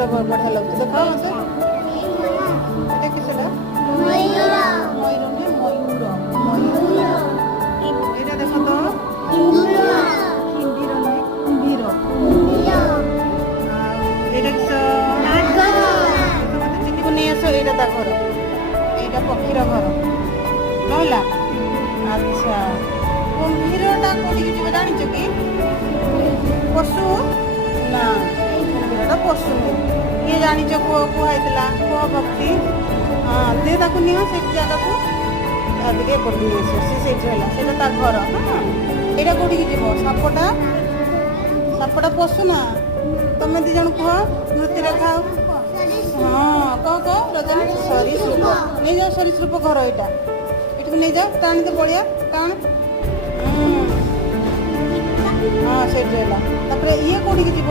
ସେଟା ବଢ଼ିଆ ଲାଗୁଛି ଦେଖ ମତେ ଏଇଟା କି ସେଟା ମୟୂର ନୁହେଁ ମୟୂର ଏଇଟା ଦେଖ ତ କୁମ୍ଭୀର ନୁହେଁ କୁମ୍ଭୀର ଆଉ ଏଇଟା କିସ ମତେ ଚିନିକୁ ନେଇ ଆସ ଏଇଟା ତା ଘର ଏଇଟା ପକ୍ଷୀର ଘର ରହିଲା ଆଚ୍ଛା କୁମ୍ଭୀରଟା କୋଉଠିକି ଯିବ ଜାଣିଛ କି ପଶୁ ନା କୁମ୍ଭୀରଟା ପଶୁ ନୁହେଁ କିଏ ଜାଣିଛ କୁହାଇଥିଲା କୁହ ଭକ୍ତି ହଁ ଦେ ତାକୁ ନିଅ ସେ ଜାଗାକୁ ଟିକେ ଏପଟକୁ ନେଇ ଆସିବ ସେ ସେଇଠି ରହିଲା ସେଇଟା ତା ଘର ହଁ ଏଇଟା କୋଉଠିକି ଯିବ ସାପଟା ପଶୁ ନା ତମେ ଦି ଜଣ କୁହ ନୃତ୍ୟରେ ଖାଅ ହଁ କହ ରଜନୀ ସରୀସୃପ ନେଇଯାଅ ସରୀସୃପ ଘର ଏଇଟା ଏଠିକୁ ନେଇଯାଅ ଟାଣି ତ ପଳିଆ ଟାଣ ହଁ ସେଇଠି ରହିଲା ତାପରେ ଇଏ କୋଉଠିକି ଯିବ